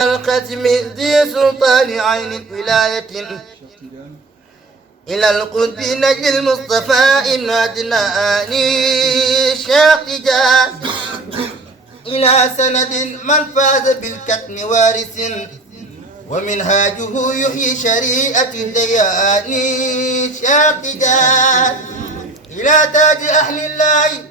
الختم ذي سلطان عين ولاية إلى القطب نجل المصطفى إن أدناني شيخ تجان إلى سند من فاز بالكتم وارث ومنهاجه يحيي شريعة دياني شيخ تجان إلى تاج أهل الله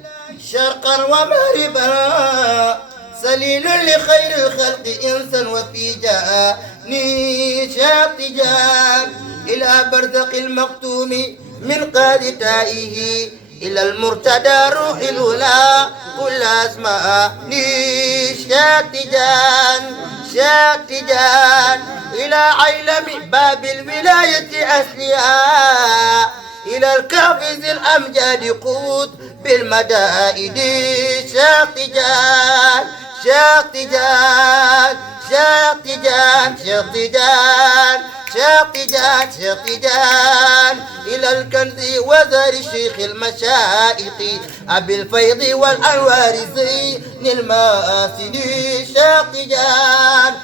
شرقا ومغربا سليل لخير الخلق إنسا وفي جاني شيخ تجان إلى برزق المختوم من قاد تائه إلى المرتدى روح الولا كل أسماء شيخ تجان إلى عيلم باب الولاية أسلياء إلى الكهف ذي الأمجاد قوت بالمدائن شيخ تجان إلى الكنز وزار الشيخ المشائق أبي الفيض والأنوار زين المآسن شيخ تجان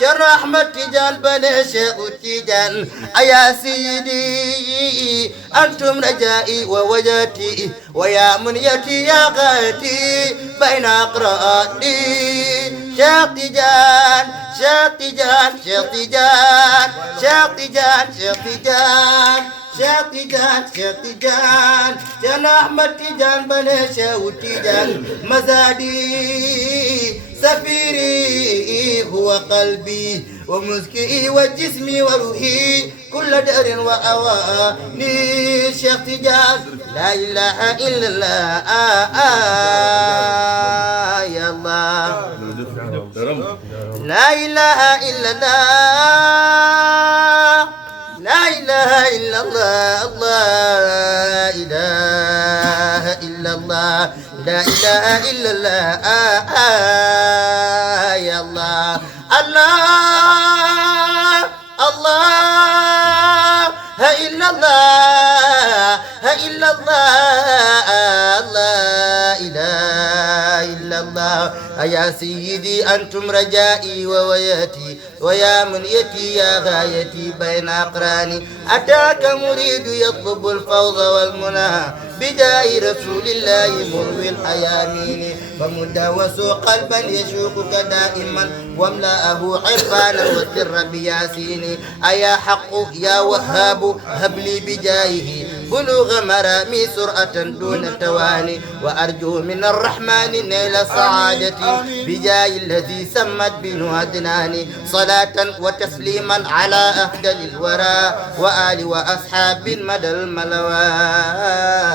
جر أحمد تجان بني شيخ تجان أيا سيدي أنتم رجائي ووجهتي ويا منيتي يا غايتي بين أقراني شيخ تجان جن أحمد تجان بني شيخ تجان مزادي سفيري هو قلبي ومسكي وجسمي وروحي كل دهر وأواني شيخ تجان لا إله إلا الله يا الله لا إله إلا الله لا إله إلا الله الله إله إلا الله لا إله إلا الله يا الله الله الله إلا الله إلا الله لا إله إلا الله يا سيدي أنتم رجائي ووياتي ويا منيتي يا غايتي بين أقراني أتاك مريد يطلب الفوز والمنى بجاه رسول الله مروي الأيامين فمدوس قلبا يشوقك دائما واملأه عرفانا والسر بياسين أيا حق يا وهاب هب لي بجاهه بلوغ مرامي سرعة دون تواني وأرجو من الرحمن نيل سعادتي بجاه الذي سمت بنو أدناني صلاة وتسليما على أهدل الورى وآل وأصحاب مدى الملوان.